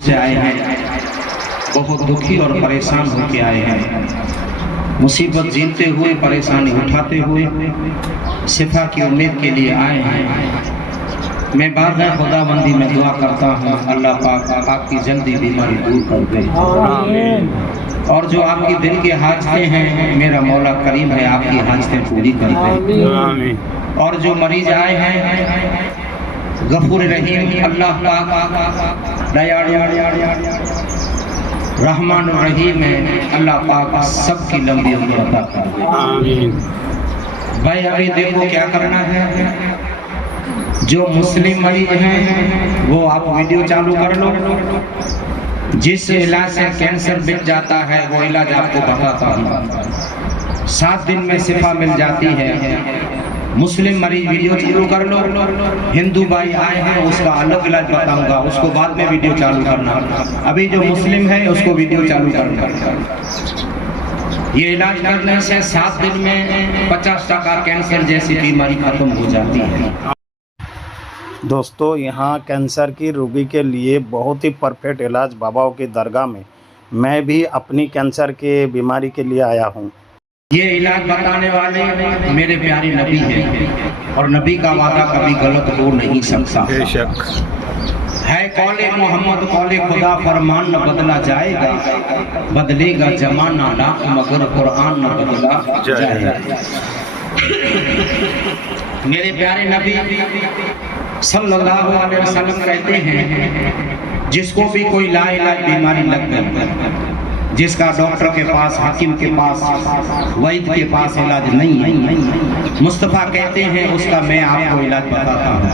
से आए हैं, बहुत दुखी और परेशान होकर आए हैं। मुसीबत झेलते हुए, परेशानी उठाते हुए शिफा की उम्मीद के लिए आए हैं। मैं बारगाह खुदाबंदी में दुआ करता हूँ, अल्लाह पाक आपकी जल्दी बीमारी दूर कर दे। और जो आपकी दिल की हाजतें हैं, मेरा मौला करीम है, आपकी हाजतें पूरी कर दे। और जो मरीज आए हैं, गफूर रहीम अल्लाह पाक दयालु रहमान रहीम है, अल्लाह पाक सबकी लंबी उम्र अता कर दे। भाई अभी देखो क्या करना है, जो मुस्लिम मरीज हैं वो आप वीडियो चालू कर लो। जिस इलाज से कैंसर बिक जाता है वो इलाज आपको बताता हूँ, 7 दिन में शिफा मिल जाती है। मुस्लिम मरीज वीडियो चालू कर लो। हिंदू भाई आए हैं, उसका अलग इलाज बताऊंगा, उसको बाद में वीडियो चालू करना। अभी जो मुस्लिम है उसको वीडियो चालू करना। ये इलाज करने से 7 दिन में 50% कैंसर जैसी बीमारी खत्म हो जाती है। दोस्तों, यहाँ कैंसर की रोगी के लिए बहुत ही परफेक्ट इलाज बाबाओं की दरगाह में मैं भी अपनी कैंसर के बीमारी के लिए आया हूँ। ये इलाज बताने वाले मेरे प्यारे नबी हैं, और नबी का वादा कभी गलत हो नहीं सकता। बेशक है कौले मोहम्मद कौले खुदा, फरमान न बदला जाएगा, बदलेगा जमाना लाख मगर कुरान न बदला जाएगा। मेरे प्यारे नबी सल्लल्लाहु अलैहि वसल्लम कहते हैं, जिसको भी कोई लाइलाज बीमारी लग गई, जिसका डॉक्टर के पास, हकीम के पास, वैद्य के पास इलाज नहीं है, मुस्तफ़ा कहते हैं उसका मैं आपको इलाज बताता हूँ।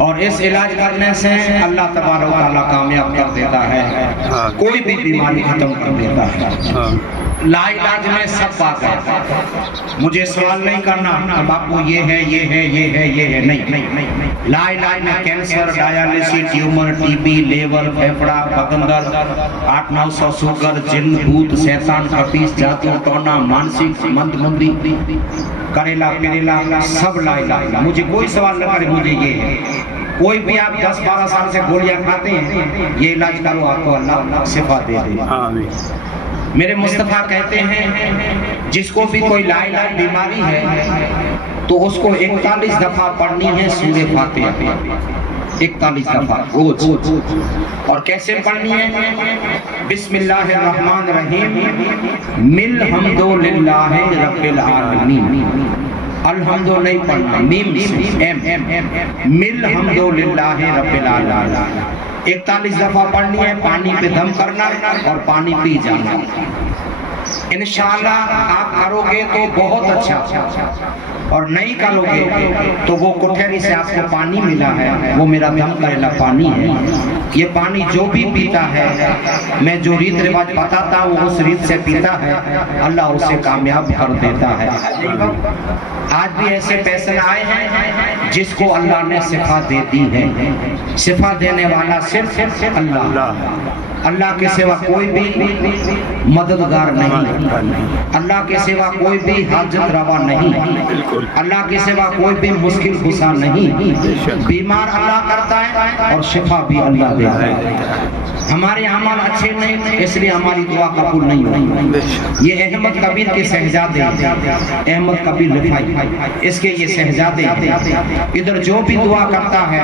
और इस इलाज करने से अल्लाह तबारक व तआला कामयाब कर देता है, कोई भी बीमारी खत्म कर देता है। लाइलाज में सब बात है, मुझे सवाल नहीं करना बापू ये है ये है ये है ये है, नहीं। लाइलाज में कैंसर, डायलिसिस, ट्यूमर, टीबी, लेवर, फेफड़ा, बगंदर, 800-900 शुगर, जिन्न, भूत, शैतान, कपीस, जादू, टोना, मानसिक मंदबुद्धि, करेला पिरेला, सब लाइलाज। मुझे कोई सवाल न करे, मुझे ये है। कोई भी आप 10-12 साल से गोलियां खाते हैं, ये इलाज करो, आपको अल्लाह शिफा दे दे। मेरे मुस्तफ़ा कहते हैं, जिसको भी कोई लाइलाज बीमारी है तो उसको 41 दफा पढ़नी है सूरे फातिहा, 41 दफा रोज। और कैसे पढ़नी है? बिस्मिल्लाहिर्रहमानिर्रहीम, मिल हमदो लिल्लाहि रब्बिल आलमीन। अल्हम्दो नहीं पढ़ना, मीम एम, मिल हमदो लिल्लाहि रब्बिल आलमीन। 41 दफा पढ़नी है, पानी पे दम करना और पानी पी जाना। इंशाअल्लाह आप करोगे तो बहुत अच्छा, और नहीं करोगे तो वो कुठेरी से आपको पानी मिला है, वो मेरा दम करेला पानी है। ये पानी जो भी पीता है, मैं जो रीत रिवाज बताता हूँ उस रीत से पीता है, अल्लाह उसे कामयाब कर देता है। आज भी ऐसे पेशेंट आए हैं जिसको अल्लाह ने शिफा दे दी है। शिफा देने वाला सिर्फ अल्लाह। अल्लाह के सिवा कोई भी मददगार नहीं, अल्लाह के सिवा कोई भी हाजत रवा नहीं, अल्लाह के सिवा कोई भी मुश्किल कुशा नहीं। बीमार अल्लाह करता है और शिफा भी अल्लाह देता है। हमारे अमल अच्छे नहीं, इसलिए हमारी दुआ कबूल नहीं होती। ये अहमद कबीर के शहजादे, अहमद कबीर लिफाई, इसके ये शहजादे, इधर जो भी दुआ करता है,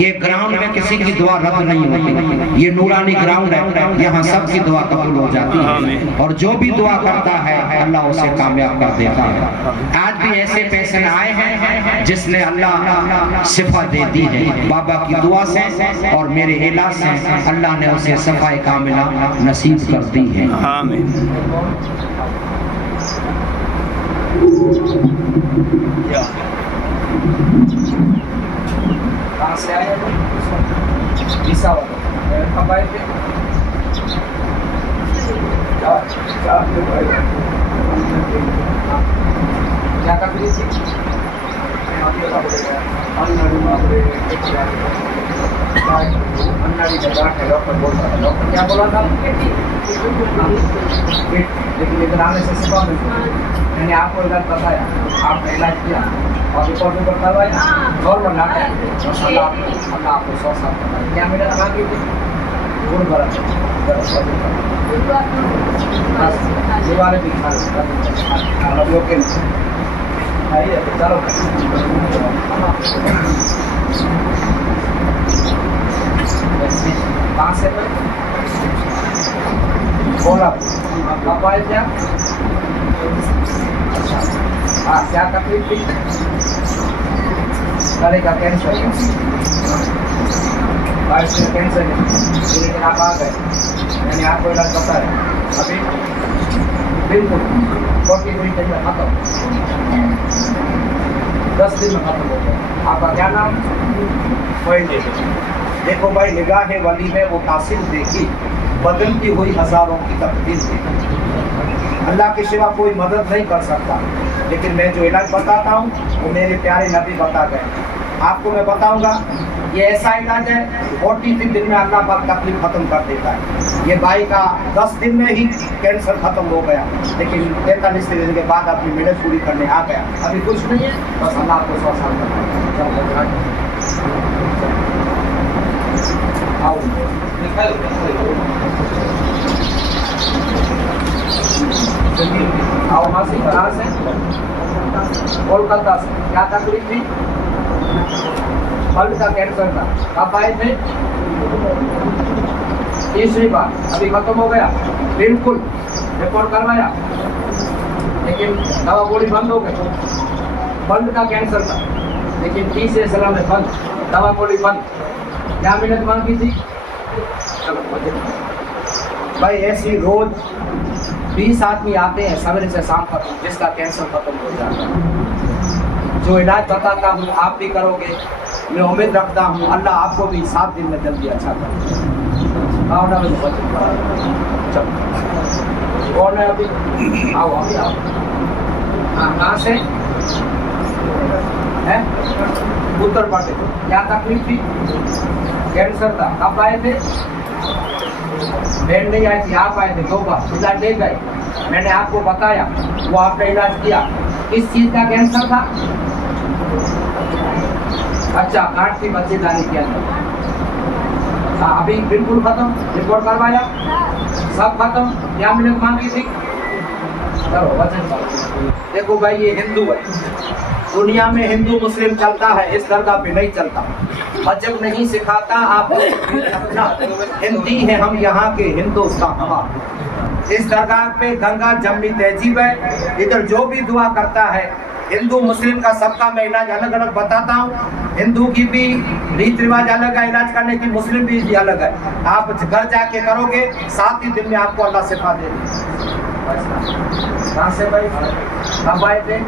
ये ग्राउंड में किसी की दुआ रद्द नहीं होती। ये नूरानी ग्राउंड है, यहाँ सबकी दुआ कबूल हो जाती है। और जो भी दुआ करता है अल्लाह उसे कामयाब कर देता है। आज भी ऐसे पेशेंट आए हैं जिसने अल्लाह शिफा दे दी है बाबा की दुआ से, और मेरे इलाज से अल्लाह ने उसे सफाई कामिला नसीब कर दी है। आमीन। कहाँ से आए? कब आए थे? क्या तकलीफ थी? डॉक्टर क्या बोला था? लेकिन इधर आने से शिफा मिल गई। मैंने आपको इलाज बताया, आपने इलाज किया और रिपोर्ट भी करता हुआ नॉर्मल ना है। अल्लाह आपको 100 साल क्या मेरा कौन बड़ा है? ये वाले भी खा लो ओके आइए चलो कहाँ से बोला कब आए थे आप? अच्छा हाँ क्या तकलीफ थी? गले का कैंसर कैंसर लेकिन आप आ गए मैंने आपको इलाज बताया अभी बिल्कुल 43 दिन में खत्म 10 दिन में खत्म हो गया। आपका क्या नाम? कोई नहीं। देखो भाई निगाह वली में वो तासीर देखी बदलती हुई हजारों की तकदीर देखी। अल्लाह के सिवा कोई मदद नहीं कर सकता, लेकिन मैं जो इलाज बताता हूँ वो मेरे प्यारे नबी बता गए। आपको मैं बताऊंगा ये ऐसा इलाज है 43 दिन में अल्लाह पाक तकलीफ खत्म कर देता है। ये भाई का 10 दिन में ही कैंसर खत्म हो गया, लेकिन 43 दिन के बाद अपनी मेहनत पूरी करने आ गया। अभी कुछ नहीं है, बस अल्लाह को 100 साल आओ मासी कहाँ से? कोलकाता से। क्या तकलीफ थी? बल्ब का कैंसर था। कब आए थे? तीसरी बार। अभी खत्म हो गया बिल्कुल। रिपोर्ट करवाया लेकिन दवा गोली बंद हो गई। बल्ब का कैंसर था लेकिन तीसरे सलाह में बंद, दवा गोली बंद। क्या मिन्नत मांगी थी? भाई ऐसी रोज 20 आदमी आते हैं सवेरे से शाम तक जिसका कैंसर खत्म हो जाता है। जो इलाज बताता हूँ आप भी करोगे, मैं उम्मीद रखता हूँ अल्लाह आपको भी 7 दिन में जल्दी अच्छा कर। कौन है अभी? आओ अभी आओ। हाँ कहाँ से है? उत्तर प्रदेश। क्या तकलीफ थी? कैंसर था। कब आए थे? बहन नहीं आई थी, आप आए थे 2 बार। इलाज ले गए, मैंने आपको बताया, वो आपने इलाज किया। किस चीज का कैंसर था? अच्छा गांठ की बच्चेदानी के अंदर। हाँ अभी बिल्कुल खत्म। रिपोर्ट करवाया सब खत्म। क्या मिन्नत मांगी थी? चलो वजन। देखो भाई ये हिंदू है, दुनिया में हिंदू मुस्लिम चलता है, इस दरगाह पे नहीं चलता। मजहब नहीं सिखाता आप अपना हिंदी है, हम यहाँ के हिंदुस्तान। इस दरगाह पे गंगा जमनी तहजीब है। इधर जो भी दुआ करता है हिंदू मुस्लिम का सबका मैं इलाज अलग अलग बताता हूँ। हिंदू की भी रीति रिवाज अलग है इलाज करने की, मुस्लिम भी अलग है। आप घर जाके करोगे 7 ही दिन में आपको अल्लाह शिफा दे देगा। कहाँ से भाई? कब आए थे?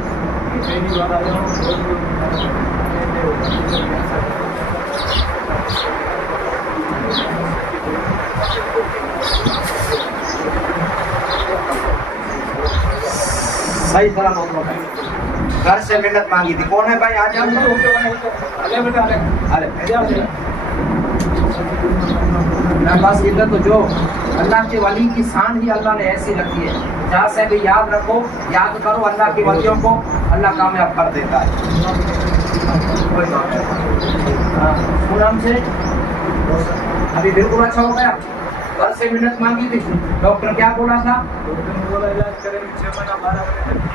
सही तरह घर से मिन्नत मांगी थी। कौन है भाई? आ जाओ। अरे बस इधर तो जो अल्लाह के वली की शान ही अल्लाह ने ऐसी रखी है, जहाँ से भी याद रखो, याद करो अल्लाह के वलियों को, अल्लाह कामयाब कर देता है। पूनम से अभी बिल्कुल अच्छा हो गया। घर से मिन्नत मांगी थी, डॉक्टर क्या बोला था? बोला इलाज करेंगे 6 महीना 12 महीने।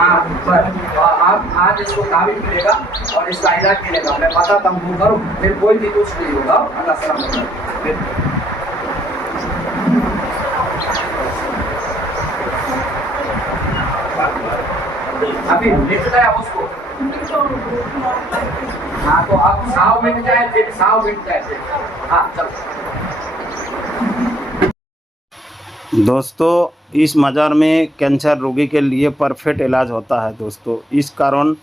आप आज इसको काबिल मिलेगा और इसका इलाज मिलेगा। मैं बताता हूँ करो, फिर कोई भी कुछ नहीं होगा। अल्लाह सलामत रखे। अभी लिख गया उसको। हाँ तो अब 100 मिनट जाए फिर 100 मिनट जाए फिर। हाँ चलो। दोस्तों इस मज़ार में कैंसर रोगी के लिए परफेक्ट इलाज होता है दोस्तों। इस कारण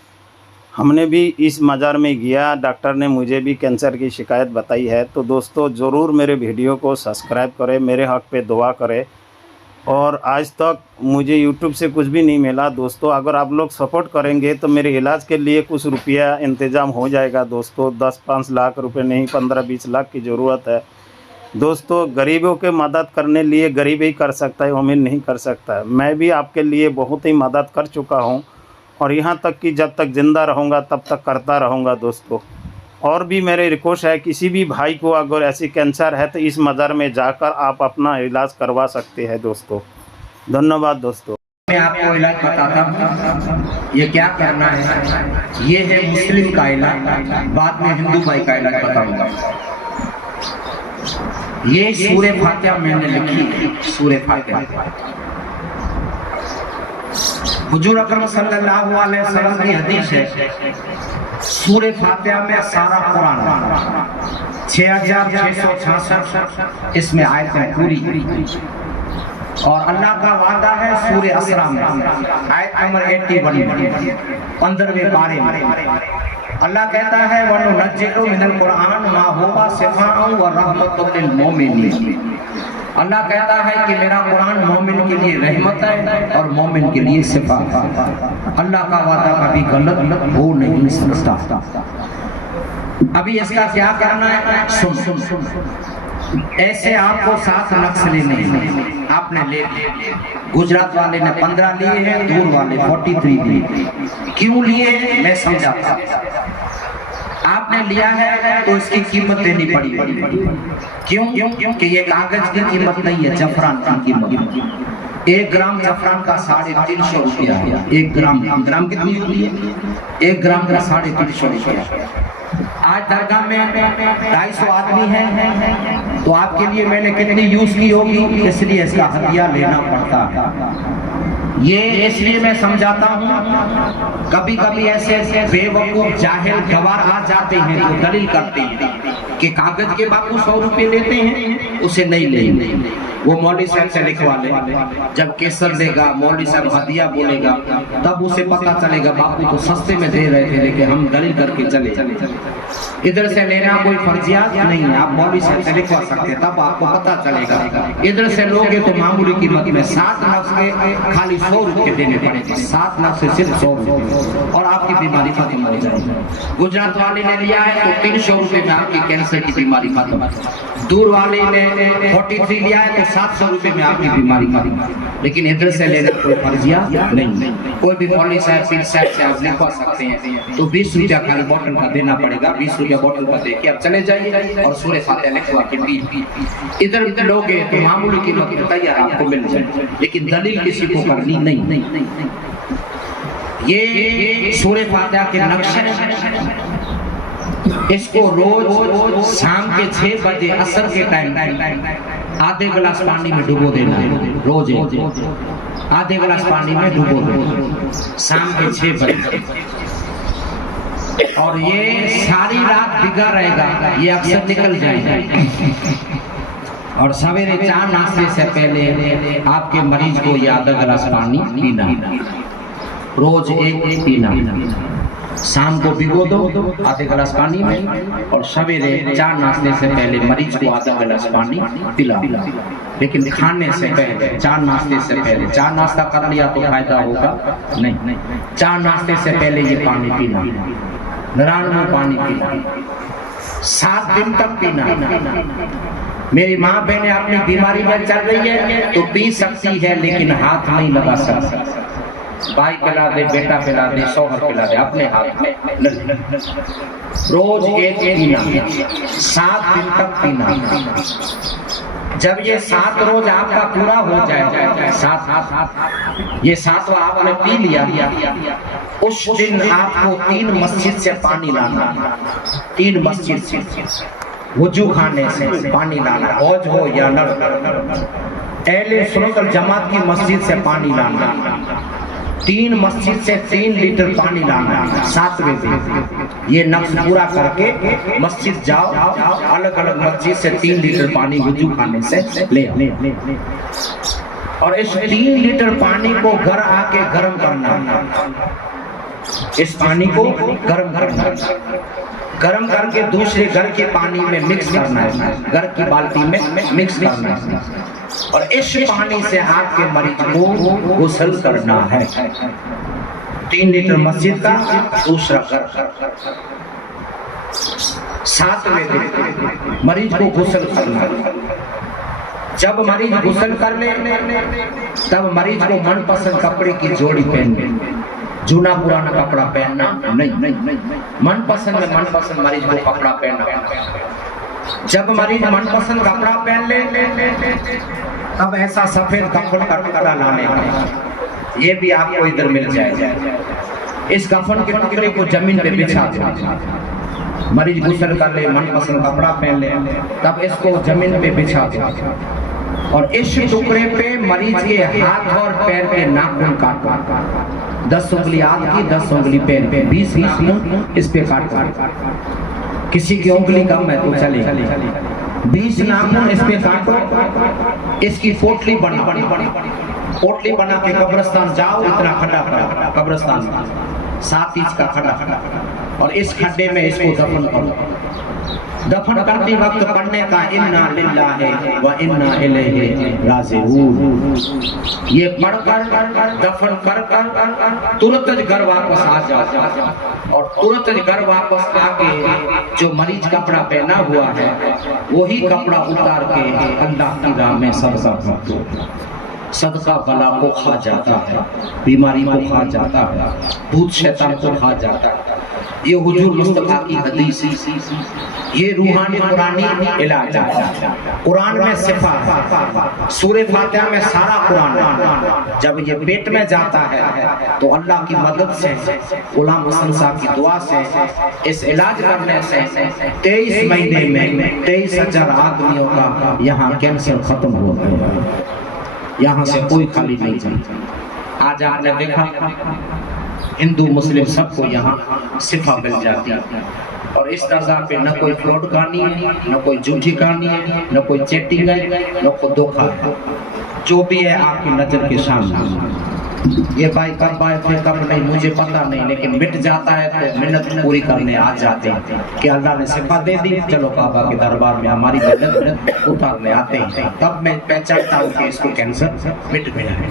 हमने भी इस मज़ार में गया, डॉक्टर ने मुझे भी कैंसर की शिकायत बताई है। तो दोस्तों ज़रूर मेरे वीडियो को सब्सक्राइब करें, मेरे हक़ पे दुआ करें। और आज तक मुझे यूट्यूब से कुछ भी नहीं मिला दोस्तों। अगर आप लोग सपोर्ट करेंगे तो मेरे इलाज के लिए कुछ रुपया इंतज़ाम हो जाएगा दोस्तों। 10-5 लाख रुपए नहीं, 15-20 लाख की ज़रूरत है दोस्तों। गरीबों के मदद करने लिए गरीब ही कर सकता है, अमीर नहीं कर सकता है। मैं भी आपके लिए बहुत ही मदद कर चुका हूं और यहाँ तक कि जब तक ज़िंदा रहूँगा तब तक करता रहूँगा दोस्तों। और भी मेरे रिक्वेस्ट है, किसी भी भाई को अगर ऐसी कैंसर है तो इस मज़ार में जाकर आप अपना इलाज करवा सकते हैं दोस्तों। धन्यवाद दोस्तों। मैं आपको इलाज बताता हूँ, ये क्या करना है। ये है मुस्लिम का इलाज, बाद में हिंदू भाई का इलाज बताऊंगा। ये सूरे फातिहा मैंने लिखी, सूरे फातिहा हुजूर अकरम सल्लल्लाहु अलैहि वसल्लम की हदीस है। सूरे फातिहा में सारा कुरान 6666 इसमें आयतें पूरी, और अल्लाह का वादा है सूरे असरा में आयत नंबर 81 15वें पारे में अल्लाह कहता है वनुनज्जिलु मिनल कुरान मा हुवा शिफाअन व रहमतुल लिल मुमिनीन। अल्लाह कहता है कि मेरा कुरान मोमिन के लिए रहमत है और मोमिन के लिए शिफा। अल्लाह का वादा कभी गलत हो नहीं सकता। अभी इसका क्या करना है, सुन। ऐसे आपको 7 नक्श लेने हैं, आपने ले गुजरात वाले ने 15 लिए हैं, दूर वाले 43 लिए। क्यों लिए हैं मैं समझाता। आपने लिया है तो इसकी कीमत देनी पड़ी। क्यों? क्योंकि ये कागज की कीमत नहीं है, जफरान की कीमत। 1 ग्राम जफरान का 350 रुपया है। 1 ग्राम कितनी होती है? 1 ग्राम का 350 रुपया। आज दरगाह में 250 आदमी हैं, तो आपके लिए मैंने कितनी यूज की होगी, इसलिए इसका हदिया लेना पड़ता है। ये इसलिए मैं समझाता हूँ, कभी कभी ऐसे बेवकूफ जाहिल गवार आ जाते हैं जो दलील करते हैं कि कागज के बापू 100 रुपए लेते हैं, उसे नहीं लेंगे। वो मौलवी साहब से लिखवा ले, जब केसर देगा मौलवी साहब हदिया बोलेगा तब उसे पता चलेगा बापू तो सस्ते में दे रहे थे, लेकिन हम दलील करके चले। इधर से लेना कोई फर्जियात नहीं है, आप मौलवी साहब से लिखवा सकते हैं, तब आपको पता चलेगा। इधर से लोगे तो मामूली कीमत में 7 नक्श के खाली 100 रुपए देने पड़ेंगे। 7 नक्श से सिर्फ 100 रुपए और आपकी बीमारी खत्म हो जाएगी। गुजरात वाले ने लिया है तो 300 रुपए में आपकी कैंसर की बीमारी खत्म। दूर वाले ने 43 लिया है तो 700 रुपए में आपकी बीमारी खत्म। लेकिन इधर से लेना कोई फर्जिया नहीं। कोई भी मौलवी साहब पीर साहब से आप लिखवा सकते हैं, तो 20 रुपया खाली बोतल का देना पड़ेगा। 20 रुपया बोतल का दे के आप चले जाइए और सूरे फातिहा लिखवा के पी। इधर लोगे तो मामूली कीमत में तैयार आपको मिल जाए, लेकिन दलील किसी को करनी नहीं। ये सूरे फातिहा के नक्शे, इसको रोज शाम के 6 बजे असर के टाइम आधे गिलास पानी में डुबो देना है। रोज आधे गिलास पानी में डुबो देना शाम के 6 बजे, और ये सारी रात भीगा रहेगा, ये अक्सर निकल जाएगा। और सवेरे 4 नाश्ते से पहले आपके मरीज को ये आधा गिलास पानी पीना, रोज एक पीना। शाम को भिगो दो आधे गिलास पानी में, और सवेरे 4 नाश्ते से पहले मरीज को आधा गिलास पानी पिला। लेकिन खाने से पहले, 4 नाश्ते से पहले, 4 नाश्ता कर लिया तो फायदा होगा नहीं। 4 नाश्ते से पहले ये पानी पीना, 99 पानी पीना, 7 दिन तक पीना। मेरी माँ बहनें अपनी बीमारी में चल रही है तो पी सकती है, लेकिन हाथ नहीं लगा सकती। भाई पिला दे, बेटा पिला दे, शौहर पिला दे, अपने हाथ में रोज एक पीना, 7 दिन तक पीना। जब ये 7 रोज आपका पूरा हो जाए, 7 ये 7वां आपने पी लिया, उस दिन आपको 3 मस्जिद से पानी लाना। 3 मस्जिद से वुजू खाने से पानी लाना, हौज हो या न, अहले सुन्नत वल जमात की मस्जिद से पानी लाना। 3 मस्जिद से 3 लीटर पानी लाना 7वें दिन। ये नक्श पूरा करके मस्जिद जाओ, अलग अलग मस्जिद से 3 लीटर पानी वुजू खाने से ले। और इस 3 लीटर पानी को घर आके गर्म करना। इस पानी को गर्म करना, गर्म करके दूसरे घर के पानी में मिक्स करना है, घर की बाल्टी में मिक्स करना है, और इस पानी से आपके मरीज को गुस्ल करना है। 3 लीटर मस्जिद का, दूसरा घर। 7वें दिन मरीज को गुस्ल करना है। जब मरीज गुस्ल कर ले तब मरीज को मनपसंद कपड़े की जोड़ी पहननी, जूना पुराना कपड़ा पहनना नहीं, मनपसंद में मनपसंद मरीज को कपड़ा पहनना। जब मरीज मनपसंद कपड़ा पहन ले तब ऐसा सफेद कफन का टुकड़ा लाने का, ये भी आपको इधर मिल जाएगा। इस कफन के टुकड़े को जमीन पे बिछा दो, मरीज गुस्ल कर ले, मनपसंद कपड़ा पहन ले, तब इसको जमीन पे बिछा दो और इस टुकड़े पे मरीज के हाथ और पैर के नाखून काटो। 10 उंगली हाथ की, 10 उंगली पैर पे, 20 नाखून इस पे काटो। किसी की उंगली कम है तो चले, 20 नाखून इस पे काटो। इसकी पोटली बना के कब्रिस्तान जाओ, इतना खड्डा कब्रिस्तान 7 इंच का खड्डा, और इस खड्डे में इसको दफन करो। दफन करते वक्त पढ़ने का इन्ना लिल्लाहि व इन्ना इलैहि राजिऊन, ये पढ़कर दफन कर तुरंत घर वापस आ जाओ और तुरंत घर वापस आके जो मरीज कपड़ा पहना हुआ है वही कपड़ा उतार के अल्लाह की राह में सदका दो। सदका बला को खा जाता है, बीमारी को खा जाता है, भूत शैतान को खा जाता है। ये हुजूर मुस्तफा की हदीस, ये रूहानी कुरानी इलाज है। कुरान में सिफा है, सूरह फातिहा में सारा कुरान है। जब ये पेट में जाता है तो अल्लाह की मदद से, गुलाम हुसैन साहब की दुआ से, इस इलाज करने से 23 महीने में 23,000 आदमियों का यहाँ कैंसर खत्म हो गया। यहाँ से कोई खाली नहीं चलता। आज आपने देखा हिंदू मुस्लिम सबको यहाँ सिफा मिल जाती है। और इस दरगाह पे न कोई फ्रॉड कहानी है, न कोई झूठी कहानी है, न कोई चैटिंग है, न कोई धोखा है। जो भी है आपकी नजर के सामने। ये भाई कब आए थे कब नहीं मुझे पता नहीं, लेकिन मिट जाता है तो मिन्नत पूरी करने आ जाते हैं कि अल्लाह ने सिफा दे दी, चलो बाबा के दरबार में हमारी मिन्नत उतारने आते हैं। तब मैं पहचानता हूँ कि इसको कैंसर मिट गया है।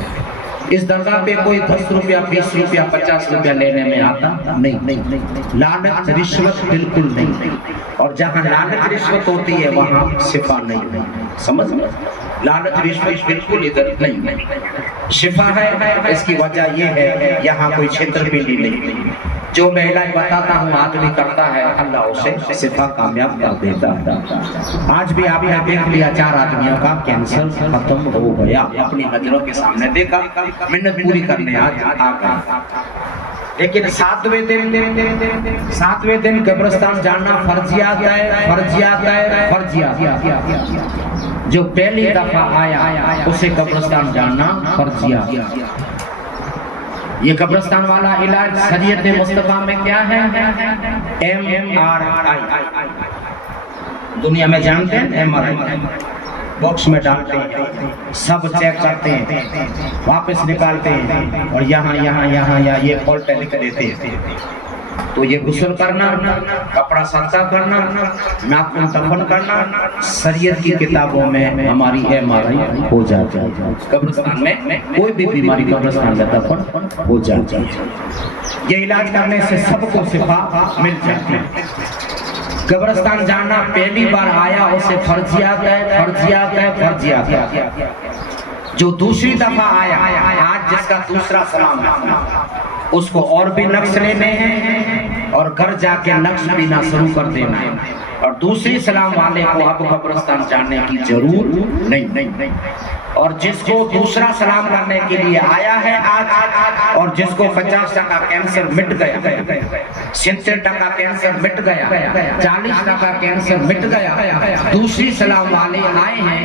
इस दरगाह पे कोई 10 रुपया, 20 रुपया, 50 रुपया लेने में आता नहीं। लानत रिश्वत बिल्कुल नहीं। और जहाँ लानत रिश्वत होती है वहाँ शिफा नहीं। समझ में? लानत रिश्वत बिल्कुल इधर नहीं। शिफा है, इसकी वजह ये है यहाँ कोई छेतरपिंडी नहीं। जो मैं इलाज बताता हूँ आदमी करता है, अल्लाह उसे शिफा कामयाब कर देता है। आज भी आपने देख लिया 4 आदमियों का कैंसर खत्म हो गया, अपनी नजरों के सामने देखा, मिन्नत पूरी करने आज आ गया। लेकिन 7वें दिन कब्रिस्तान जाना फर्जियात है। जो पहली दफा आया उसे कब्रिस्तान जाना फर्जियात। ये कब्रिस्तान वाला इलाज शरीयत मुस्तफा में क्या है? MRI। दुनिया में जानते हैं MRI, बॉक्स में डालते हैं, सब चेक करते हैं, वापस निकालते हैं और यहाँ ये फॉल्ट लिख देते हैं। तो ये गुस्ल करना, कपड़ा साफ करना, नाखून दफन करना, शरीयत की किताबों में हमारी MRI हो जाती है। कब्रिस्तान में कोई भी बीमारी कब्रिस्तान में दफन हो जाती है। ये इलाज करने से सबको शिफा मिल जाती है। कब्रिस्तान जाना पहली बार आया उसे फर्जियात है। जो दूसरी दफा आया, आज जिसका दूसरा सलाम है, उसको और भी नक्श लेने हैं और घर जाके नक्श पीना शुरू कर देना है। और दूसरी सलाम वाले को अब कब्रिस्तान जाने की जरूरत नहीं। और जिसको दूसरा सलाम करने के लिए आया है आज, और जिसको 50% कैंसर मिट गया, 70% कैंसर मिट गया, 40% कैंसर मिट गया, दूसरी सलाम वाले आए हैं,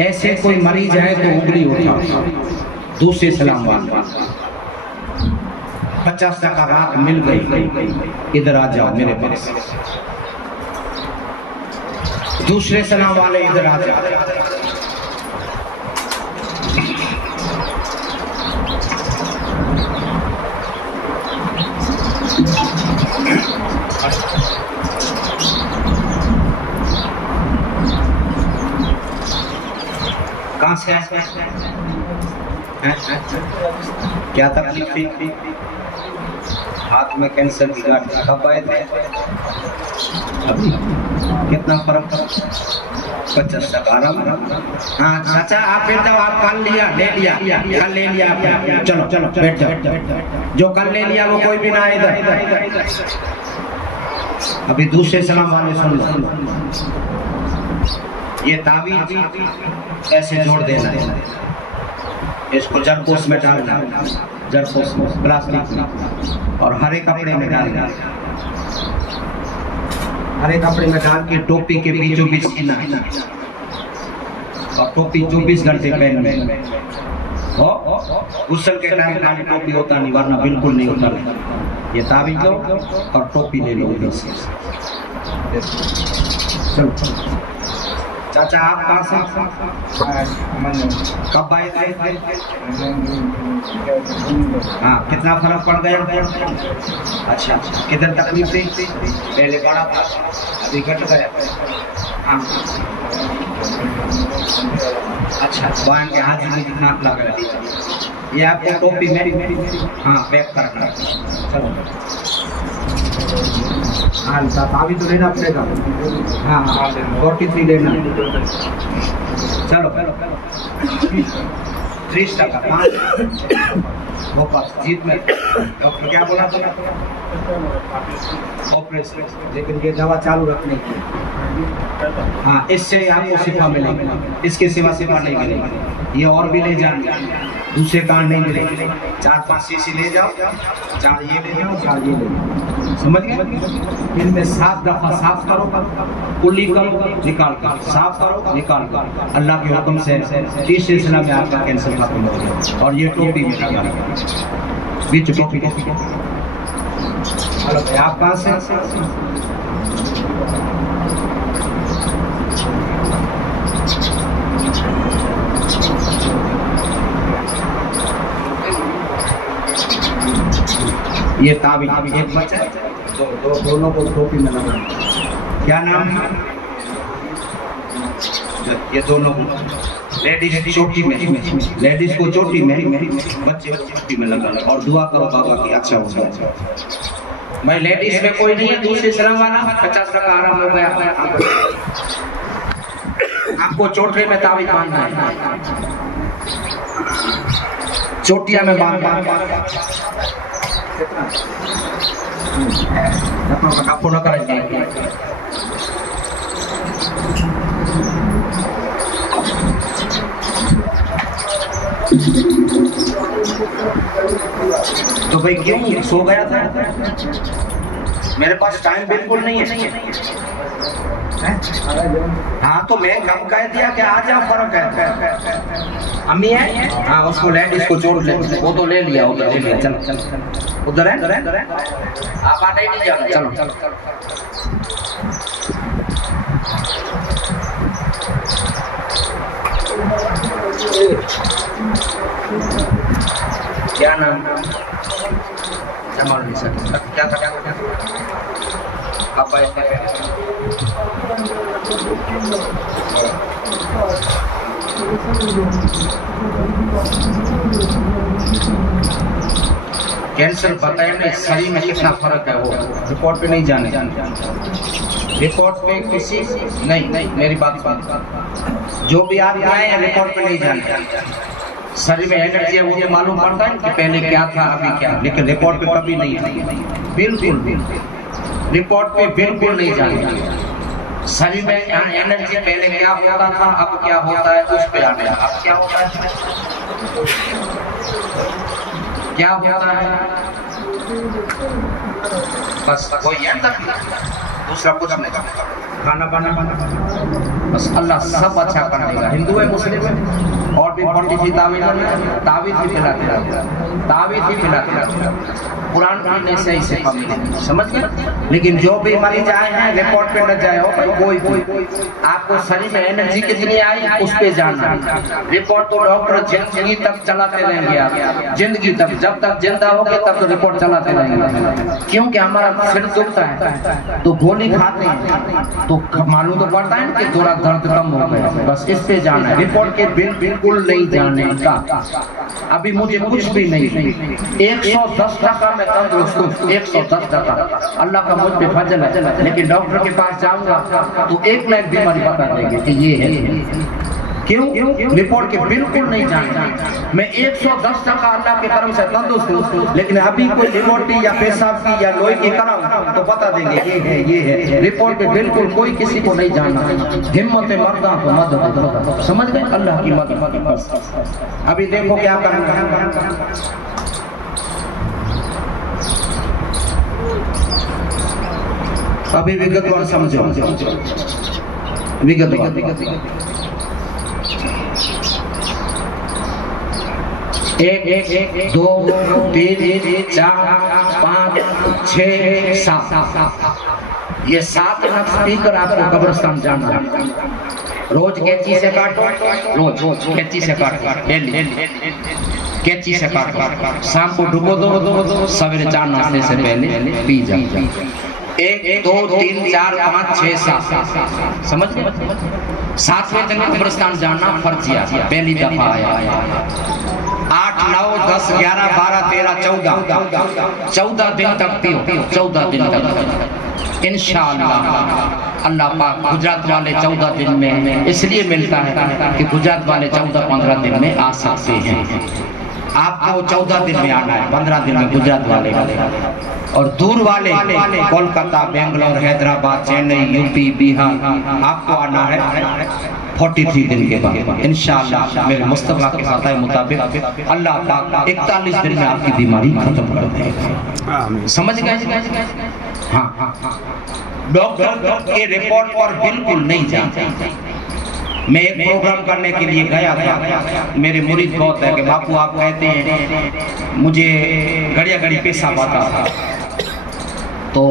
ऐसे कोई मरीज है तो उंगली उठाओ। दूसरी सलाम वाले 50% राहत मिल गई, इधर आ जाओ मेरे पास। दूसरे सलाम वाले इधर आ जाओ। कहाँ से क्या तकलीफ थी? हाथ में कैंसर की गांठ। कब आए थे? अभी कितना फर्क? 50 टका आराम। हाँ चाचा आप बैठ जाओ, आप कल लिया ले लिया, कल ले लिया आपने, चलो चलो बैठ जाओ, जो कल ले लिया वो कोई भी ना इधर। अभी दूसरे सलाम वाले सुन लो। ये ताबीज ऐसे जोड़ देना है, इसको जरकोस में डालना, जरकोस में प्लास्टिक में, और हरे कपड़े में डालना, हरे कपड़े में डाल के टोपी के बीचों बीच सीना, और टोपी 24 घंटे पहनने। गुस्ल के टाइम खाली टोपी होता नहीं, वरना बिल्कुल नहीं होता। ये ताबीज लो और टोपी ले लो इधर से। चलो चाचा आप कहाँ से, कब आए थे? हाँ कितना फर्क पड़ गया? अच्छा किधर तकलीफ थी? पहले बड़ा था अभी घट गया। हाँ अच्छा बाएं के हाथ में नाक लग रही है, ये आपको टोपी मेरी हाँ पैक करना। चलो हाँ अभी तो लेना पड़ेगा। हाँ हाँ 43 लेना। चलो 30 टका 5 वो पास जीत में। डॉक्टर क्या बोला था? ऑपरेशन, लेकिन ये दवा चालू रखने की। हाँ इससे आपको शिफा मिलेगी, इसके सिवा शिफा नहीं मिलेगी। ये और भी ले जाएंगे, दूसरे कान नहीं मिलेंगे। 4-5 शीशी ले जाओ, 4 ये ले जाओ, 4 ये ले जाओ, समझ गए? इनमें 7 दफा साफ करो, कुल्ली करो, निकाल कर, साफ करो, निकाल कर। अल्लाह के हुक्म से 30 सिलसिला में आपका कैंसर खत्म हो गया। और ये टोपी में लगा बीच टोपी। हेलो भाई आप कहाँ से? ये ताबीज एक बच्चा तो दोनों को टोपी में लगा। क्या नाम है? ये दोनों लेडीज चोटी में, लेडीज को चोटी में, बच्चे चोटी में लगा। और दुआ करो बाबा की अच्छा हो जाए। मैं लेडीज में कोई नहीं है, दूसरी सलाम वाला 50 टका आराम हो गया। आपको चोटी में ताबीज बांधना है, चोटिया में बांधना। आपको न करेंगे तो भाई क्यों सो गया था? मेरे पास टाइम बिल्कुल नहीं है। हाँ तो मैं कम कह दिया कि आ जा, फर्क है। अम्मी है हाँ उसको लेडीज को जोड़ ले, वो तो ले लिया, उधर ले लिया। चलो उधर है, आप आने नहीं जाना। चलो क्या नाम? जमाल सर क्या था? आप कैंसर बताया नहीं, शरीर में कितना फर्क है वो रिपोर्ट पे नहीं जाने। रिपोर्ट पे किसी नहीं मेरी बात जो भी आप आए हैं रिपोर्ट पे नहीं जाने। शरीर में एनर्जी है वो मालूम पड़ता है कि पहले क्या था अभी क्या, लेकिन रिपोर्ट पे कभी नहीं है। बिल्कुल रिपोर्ट पे बिल्कुल नहीं जाने। शरीर में एनर्जी पहले क्या होता था अब क्या होता है उस पे आने। अब क्या होता है, क्या होता है, बस कोई दूसरा कुछ नहीं। खाना बनाना बस अल्लाह सब अच्छा कर देगा। हिंदू है मुस्लिम है और भी पंडित जी ताबीज भी खिलाते कुरान पढ़ने से ही सिखा मिलेगी, समझ गए। लेकिन जो भी मरीज आए हैं रिपोर्ट पे न जाए हो भाई, कोई आपको शरीर में एनर्जी कितनी आई उस पे जाना। रिपोर्ट तो डॉक्टर जिंदगी तक चलाते रहेंगे, आप जिंदगी तक जब तक जिंदा होगे तब तो रिपोर्ट चलाते रहेंगे। क्योंकि हमारा सिर दुखता है तो गोली खाते हैं तो मालूम तो पड़ता है कि थोड़ा दर्द कम हो गया, बस इस पे जाना है। रिपोर्ट के बिल्कुल नहीं जाने का। अभी मुझे कुछ भी नहीं, 110% मैं तंदुरुस्त हूँ, 110%। अल्लाह का मुझ पे फजल है। लेकिन डॉक्टर के पास जाऊंगा तो 1 लाख बीमारी बता देंगे कि ये है। क्यों? रिपोर्ट के बिल्कुल नहीं जाना। मैं 110% अल्लाह के करम से तंदुरुस्त हूँ, लेकिन अभी कोई लिबर्टी या पेशाब की या लोही की कराऊं तो बता देंगे ये है। रिपोर्ट पे बिल्कुल कोई किसी को नहीं जाना। हिम्मत मर्दा को मदद, समझ गए? अल्लाह की मदद बस। अभी देखो क्या करना है। अभी विगतवार समझो, विगतवार। 1 2 3 4 5 6 7 ये 7 नक्श पीकर आपको कब्रिस्तान जाना है। रोज कैंची से काटो, रोज कैंची से काटो, डेली कैंची से काटो। शाम को डुबो दो, सवेरे 4 नाश्ते से पहले पी जाओ। 1 2 3 4 5 6 7 समझ गए? 7वें दिन कब्रिस्तान जाना फर्जिया, पहली दफा आया। 8 9 10 11 12 13 14 दिन तक पियो, 14 दिन तक इंशाअल्लाह। अल्लाह पाक गुजरात वाले 14 दिन में इसलिए मिलता है कि गुजरात वाले 14-15 दिन में आ सकते हैं। आपको 14 दिन में आना है, 15 दिन में गुजरात वाले। और दूर वाले कोलकाता, बेंगलोर, हैदराबाद, चेन्नई, यूपी, बिहार आपको आना है 43 दिन के बाद इंशाअल्लाह। मेरे मुस्तफा के फतह मुताबिक अल्लाह पाक 41 दिन में आपकी बीमारी खत्म कर देगा। समझ गए? हाँ। डॉक्टर के रिपोर्ट पर बिल्कुल नहीं जाते। मैं एक प्रोग्राम करने के लिए गया था। मेरे मुरीद बहुत है कि बापू आप कहते हैं मुझे घड़ी पेशाब आता था। तो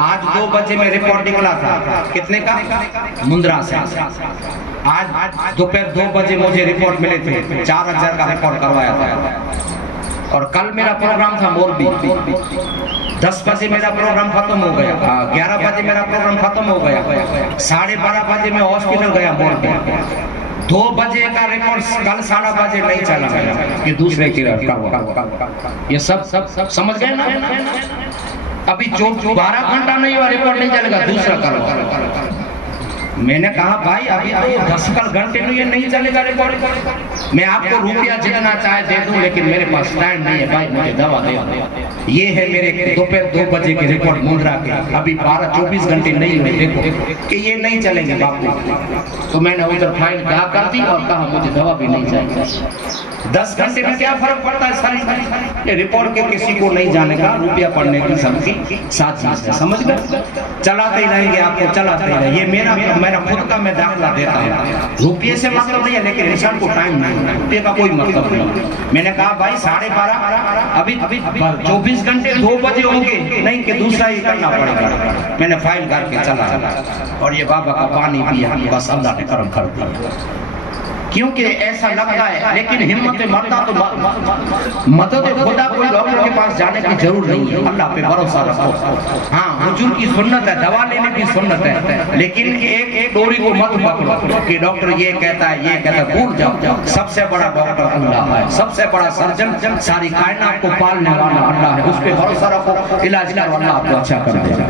आज 2 बजे में रिपोर्ट निकला था। कितने का? मुंद्रा से। आज दोपहर 2 बजे मुझे रिपोर्ट मिले थे, 4000 का रिपोर्ट करवाया था। और कल मेरा प्रोग्राम था मोरबी, 10 बजे मेरा प्रोग्राम खत्म हो गया, 11 बजे मेरा प्रोग्राम खत्म हो गया, 12:30 बजे मैं हॉस्पिटल गया मोरबी। 2 बजे का रिपोर्ट कल 12:30 बजे नहीं चला गया कि दूसरे की ये सब समझ गए ना? अभी जो 12 घंटा नहीं हुआ रिपोर्ट नहीं चलेगा, दूसरा करो। मैंने कहा भाई अभी तो 10 घंटे में ये नहीं चलेगा रिपोर्ट। मैं आपको रुपया जितना चाहे दे दूं, लेकिन मेरे पास टाइम नहीं है भाई, मुझे दवा दे। ये है मेरे दोपहर 2 बजे की रिपोर्ट मुंद्रा के। अभी 12-24 घंटे नहीं हुए, देखो कि ये नहीं चलेंगे बापू। तो मैंने उधर फाइल कहा कर दी और कहा मुझे दवा भी नहीं चाहिए। 10 घंटे में क्या फर्क पड़ता है? सारी रिपोर्ट के किसी को नहीं जाने का, रुपया पड़ने की सबकी साथ चीज है। समझ गए? चलाते ही रहेंगे, आपको चलाते ही रहे। ये मेरा खुद का मैं दाखिला देता हूँ। रुपये से मतलब नहीं है, लेकिन इंसान को टाइम नहीं, रुपये का कोई मतलब नहीं। मैंने कहा भाई 12:30 अभी 24 घंटे 2 बजे होंगे, नहीं कि दूसरा ही करना पड़ेगा। मैंने फाइल करके चला और ये बाबा का पानी पिया, बस अल्लाह ने करम कर दिया। क्योंकि ऐसा लगता है, लेकिन हिम्मत मरदा तो मदद खुदा कोई डॉक्टर के पास जाने की जरूरत नहीं है। अल्लाह पे भरोसा रखो। हाँ, हुजूर की सुन्नत है, दवा लेने की सुन्नत है, लेकिन एक डोरी को मत पकड़ो कि डॉक्टर ये कहता है, ये कहता है, भूल जाओ। सबसे बड़ा डॉक्टर अल्लाह है, सबसे बड़ा सर्जन सारी कायनात को पालने वाला अल्लाह है। उस पर भरोसा रखो, इलाज करो, अल्लाह आपको अच्छा कर देगा।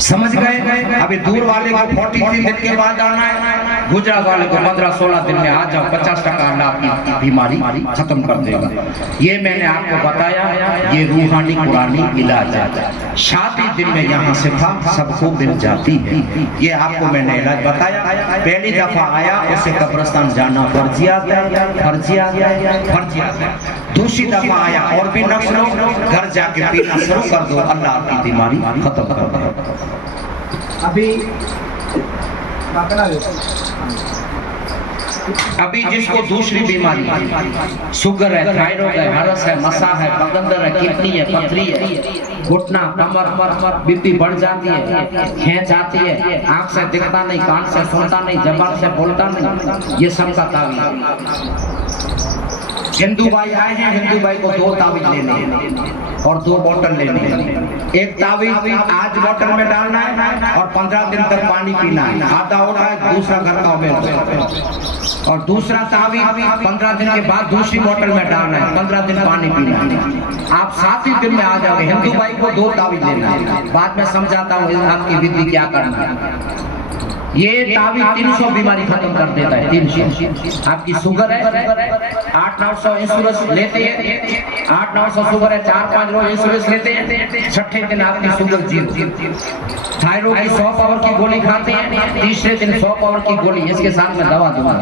समझ गए? अभी दूर वाले को 43 दिन के बाद आना है, गुजरात वाले को 15-16 दिन में आ जाओ, 50% अल्लाह की बीमारी खत्म कर देगा। ये मैंने आपको बताया, ये रूहानी कुरानी इलाज है। 7 दिन में यहाँ से था सबको मिल जाती है। ये आपको मैंने इलाज बताया। पहली दफा आया उसे कब्रिस्तान जाना फर्जिया। दूसरी दफा आया और भी नक्श लो, घर जाके पीना शुरू कर दो, अल्लाह आपकी बीमारी खत्म कर देगा। अभी जिसको दूसरी बीमारी, शुगर है, थायराइड है, हरस है, नशा है, बगंदर है, किडनी है, पथरी है, घुटना, कमर, बीपी बढ़ जाती है, खींच आती है, आंख से दिखता नहीं, कान से सुनता नहीं, जबान से बोलता नहीं, ये सब का तावीज़। हिंदू भाई आए हैं, हिंदू भाई को 2 तावीज लेने और 2 बोतल लेने। एक तावीज आज बोतल में डालना है और 15 दिन तक पानी पीना है, आधा हो रहा है, दूसरा घर का हो और दूसरा तावीज 15 दिन के बाद दूसरी बोतल में डालना है, 15 दिन पानी पीना है। आप 7 ही दिन में आ जाओगे। हिंदू भाई को 2 तावीज लेना है, बाद में समझाता हूँ आपकी विधि क्या करना है। ये तावीज 300 बीमारी खत्म कर देता है। 300 आपकी शुगर है, 800-900 इंश्योरेंस लेते हैं, 800-900 शुगर है, 4-5 रोज इंश्योरेंस लेते हैं, छठे दिन आपकी शुगर 0। थायराइड की 100 पावर की गोली खाते हैं, तीसरे दिन 100 पावर की गोली, इसके साथ में दवा दूंगा,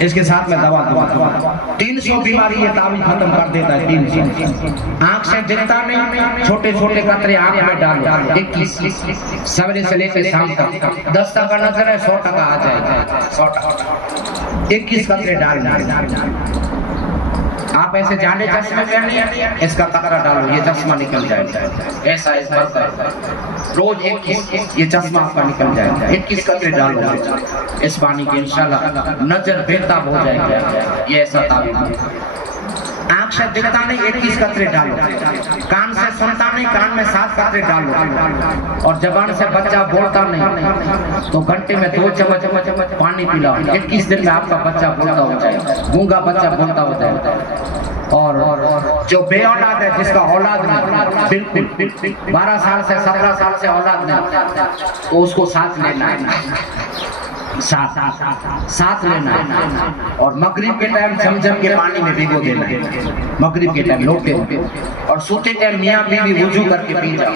इसके साथ में दवा दूंगा। 300 बीमारी ये तावीज खत्म कर देता है। 300 आंख से दिखता नहीं, छोटे छोटे कतरे आंख में डालो। 21 सवेरे से लेकर शाम तक 10 का नजर है, 100% आ जाएगा। 100% 21 कतरे डालना। आप ऐसे जाने चश्मे पहनिए, इसका कतरा डालो, ये चश्मा निकल जाएगा। ऐसा इस बात का रोज 21 ये चश्मा आपका निकल जाएगा। 21 कतरे डालो इस पानी के, इंशाल्लाह नजर बेताब हो जाएगा। ये ऐसा तावीज है। आंख से दिखता नहीं, 21 कतरे डालो। कान से सुनता नहीं, कान में 7 कतरे डालो। और जबान से बच्चा बोलता नहीं तो घंटे में 2 चम्मच पानी पिलाओ। 21 दिन में आपका बच्चा बोलता हो जाएगा, गूंगा बच्चा बोलता हो जाएगा। और जो बे औलाद है, जिसका औलाद नहीं, बिल्कुल 12 साल से 17 साल से औलाद नहीं, तो उसको साथ लेना है, साथ लेना है। और मगरिब के टाइम झमझम के पानी में भिगो देना है, मगरिब के टाइम लोटे में। और सोते टाइम मियाँ बीवी वुजू करके पी जाओ।